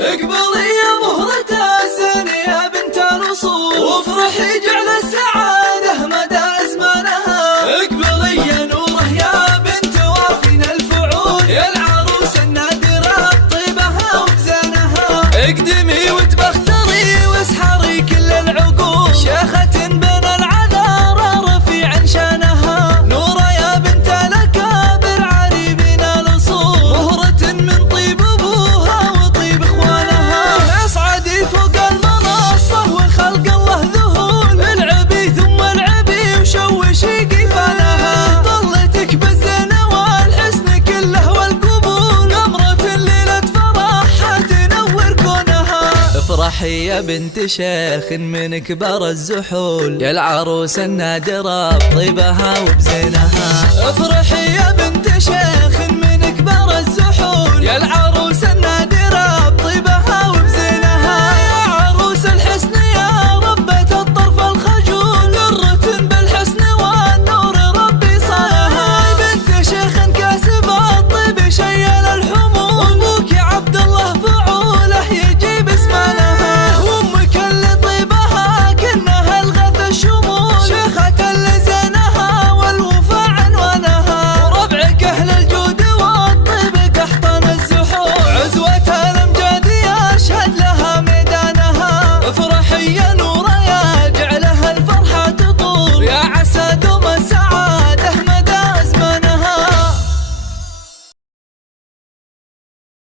اقبلي يا مهرة الزين يا بنت الأصول، وافرحي جعل السعادة مدى أزمانها. اقبلي يا نوره يا بنت وافين الفعول، يا العروس النادرة بطيبها وبزينها. اقدمي وتبختري واسحري كل العقول، شيخة بين العذارى رفيع شانها. نورة يا بنت الأكابر عريبين الأصول، مهرة من طيب أبوها وطيب إخوانها. اصعدي فوق المنصة وخلق الله ذهول، العبي ثم العبي وشوشي قفانها. طلتك بالزين والحسن كله والقبول، قمرة ليلة فرحها تنور كونها. افرحي يا بنت شيخ من كبار الزحول، يا العروس النادرة بطيبها وبزينها. افرحي يا بنت شيخ من كبار الزحول، يا العروس